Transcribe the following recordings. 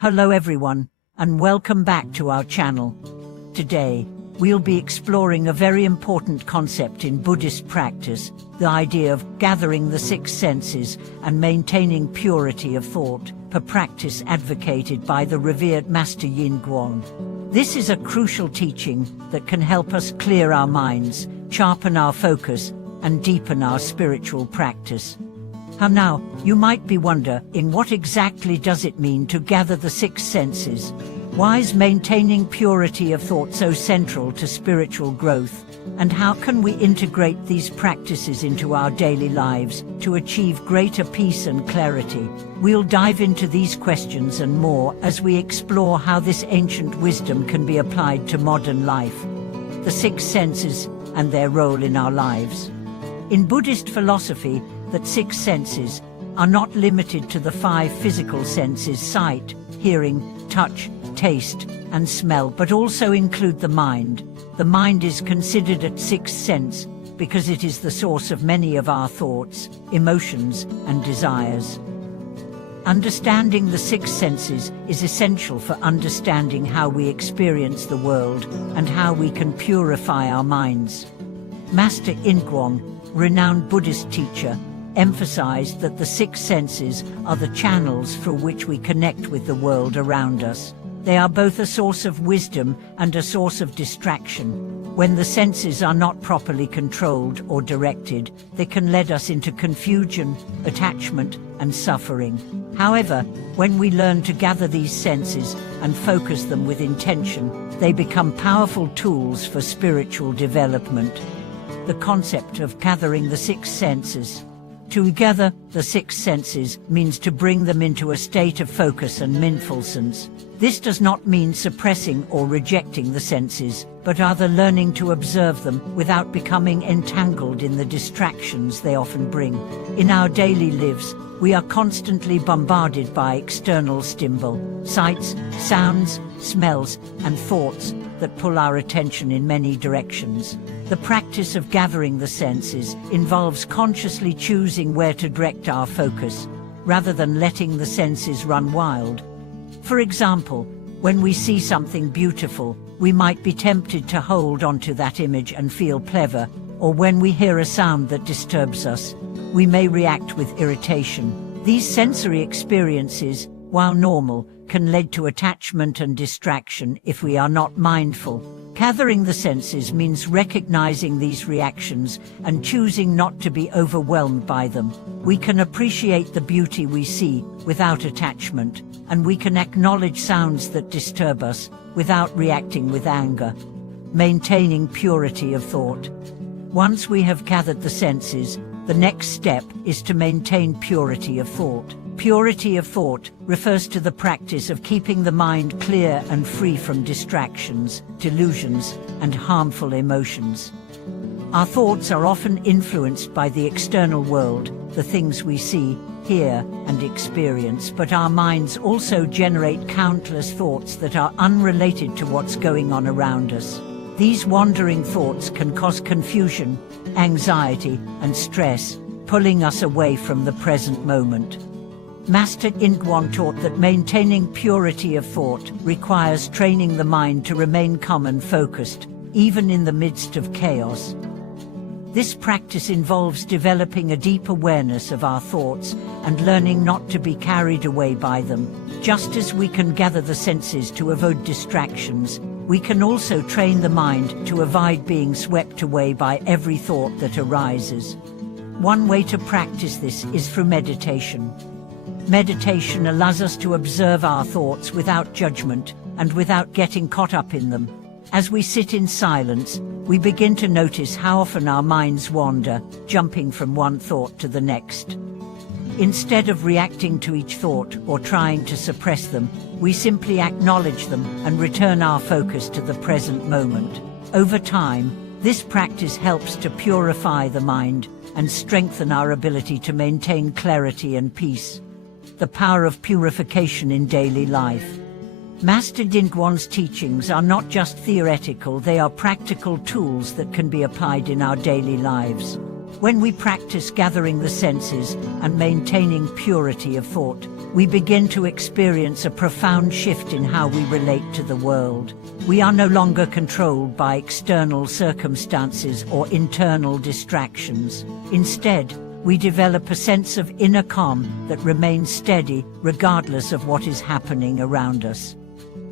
Hello everyone, and welcome back to our channel. Today, we'll be exploring a very important concept in Buddhist practice, the idea of gathering the six senses and maintaining purity of thought, a practice advocated by the revered Master Yin Guang. This is a crucial teaching that can help us clear our minds, sharpen our focus, and deepen our spiritual practice. And now, you might be wondering, what exactly does it mean to gather the six senses? Why is maintaining purity of thought so central to spiritual growth? And how can we integrate these practices into our daily lives to achieve greater peace and clarity? We'll dive into these questions and more as we explore how this ancient wisdom can be applied to modern life. The six senses and their role in our lives. In Buddhist philosophy, that six senses are not limited to the five physical senses: sight, hearing, touch, taste, and smell, but also include the mind. The mind is considered a sixth sense because it is the source of many of our thoughts, emotions, and desires. Understanding the six senses is essential for understanding how we experience the world and how we can purify our minds. Master Yin Guang, renowned Buddhist teacher, emphasized that the six senses are the channels through which we connect with the world around us. They are both a source of wisdom and a source of distraction. When the senses are not properly controlled or directed, they can lead us into confusion, attachment, and suffering. However, when we learn to gather these senses and focus them with intention, they become powerful tools for spiritual development. The concept of gathering the six senses. To gather the six senses means to bring them into a state of focus and mindfulness. This does not mean suppressing or rejecting the senses, but rather learning to observe them without becoming entangled in the distractions they often bring. In our daily lives, we are constantly bombarded by external stimuli, sights, sounds, smells, and thoughts that pull our attention in many directions. The practice of gathering the senses involves consciously choosing where to direct our focus, rather than letting the senses run wild. For example, when we see something beautiful, we might be tempted to hold onto that image and feel pleasure, or when we hear a sound that disturbs us, we may react with irritation. These sensory experiences, while normal, can lead to attachment and distraction if we are not mindful. Gathering the senses means recognizing these reactions and choosing not to be overwhelmed by them. We can appreciate the beauty we see without attachment, and we can acknowledge sounds that disturb us without reacting with anger. Maintaining purity of thought. Once we have gathered the senses, the next step is to maintain purity of thought. Purity of thought refers to the practice of keeping the mind clear and free from distractions, delusions, and harmful emotions. Our thoughts are often influenced by the external world, the things we see, hear, and experience, but our minds also generate countless thoughts that are unrelated to what's going on around us. These wandering thoughts can cause confusion, anxiety, and stress, pulling us away from the present moment. Master Yin Guang taught that maintaining purity of thought requires training the mind to remain calm and focused, even in the midst of chaos. This practice involves developing a deep awareness of our thoughts and learning not to be carried away by them. Just as we can gather the senses to avoid distractions, we can also train the mind to avoid being swept away by every thought that arises. One way to practice this is through meditation. Meditation allows us to observe our thoughts without judgment and without getting caught up in them. As we sit in silence, we begin to notice how often our minds wander, jumping from one thought to the next. Instead of reacting to each thought or trying to suppress them, we simply acknowledge them and return our focus to the present moment. Over time, this practice helps to purify the mind and strengthen our ability to maintain clarity and peace. The power of purification in daily life. Master Yin Guang's teachings are not just theoretical, they are practical tools that can be applied in our daily lives. When we practice gathering the senses and maintaining purity of thought, we begin to experience a profound shift in how we relate to the world. We are no longer controlled by external circumstances or internal distractions. Instead, we develop a sense of inner calm that remains steady regardless of what is happening around us.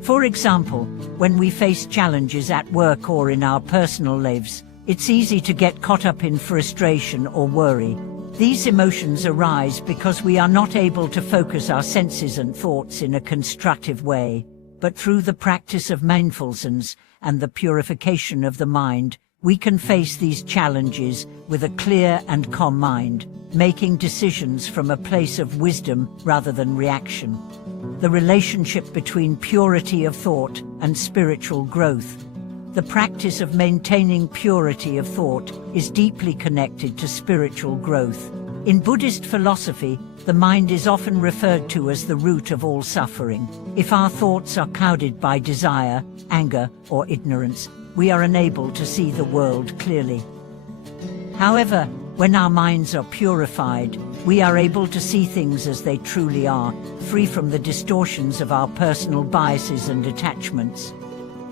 For example, when we face challenges at work or in our personal lives, it's easy to get caught up in frustration or worry. These emotions arise because we are not able to focus our senses and thoughts in a constructive way. But through the practice of mindfulness and the purification of the mind, we can face these challenges with a clear and calm mind, making decisions from a place of wisdom rather than reaction. The relationship between purity of thought and spiritual growth. The practice of maintaining purity of thought is deeply connected to spiritual growth. In Buddhist philosophy, the mind is often referred to as the root of all suffering. If our thoughts are clouded by desire, anger, or ignorance, we are unable to see the world clearly. However, when our minds are purified, we are able to see things as they truly are, free from the distortions of our personal biases and attachments.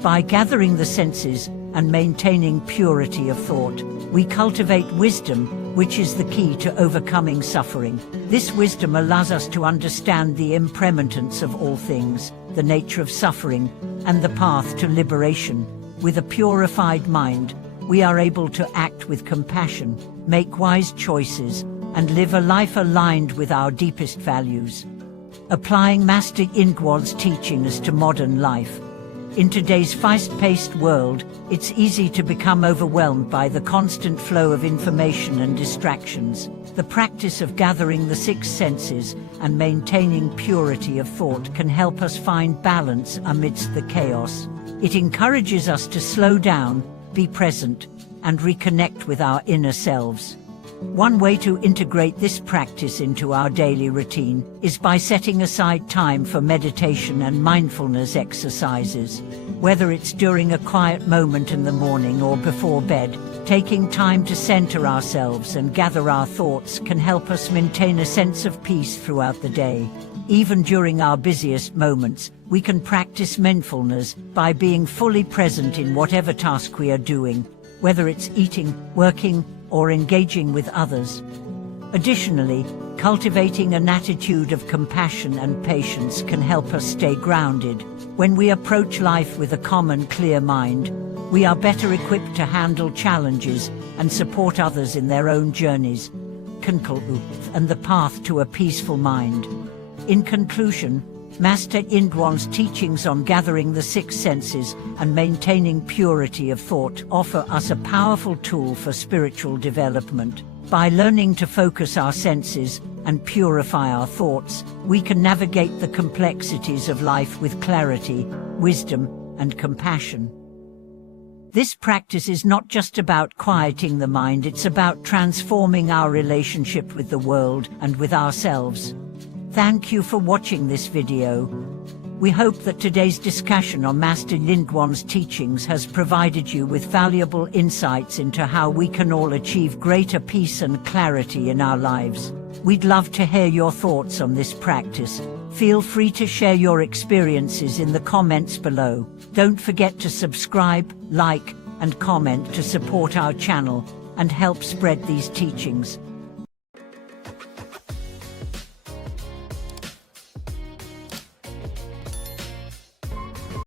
By gathering the senses and maintaining purity of thought, we cultivate wisdom, which is the key to overcoming suffering. This wisdom allows us to understand the impermanence of all things, the nature of suffering, and the path to liberation. With a purified mind, we are able to act with compassion, make wise choices, and live a life aligned with our deepest values. Applying Master Guang's teachings to modern life. In today's fast-paced world, it's easy to become overwhelmed by the constant flow of information and distractions. The practice of gathering the six senses and maintaining purity of thought can help us find balance amidst the chaos. It encourages us to slow down, be present, and reconnect with our inner selves. One way to integrate this practice into our daily routine is by setting aside time for meditation and mindfulness exercises. Whether it's during a quiet moment in the morning or before bed, taking time to center ourselves and gather our thoughts can help us maintain a sense of peace throughout the day. Even during our busiest moments, we can practice mindfulness by being fully present in whatever task we are doing, whether it's eating, working, or engaging with others. Additionally, cultivating an attitude of compassion and patience can help us stay grounded. When we approach life with a calm and clear mind, we are better equipped to handle challenges and support others in their own journeys, and the path to a peaceful mind. In conclusion, Master Guang's teachings on gathering the six senses and maintaining purity of thought offer us a powerful tool for spiritual development. By learning to focus our senses and purify our thoughts, we can navigate the complexities of life with clarity, wisdom, and compassion. This practice is not just about quieting the mind, it's about transforming our relationship with the world and with ourselves. Thank you for watching this video. We hope that today's discussion on Master Guang's teachings has provided you with valuable insights into how we can all achieve greater peace and clarity in our lives. We'd love to hear your thoughts on this practice. Feel free to share your experiences in the comments below. Don't forget to subscribe, like, and comment to support our channel and help spread these teachings.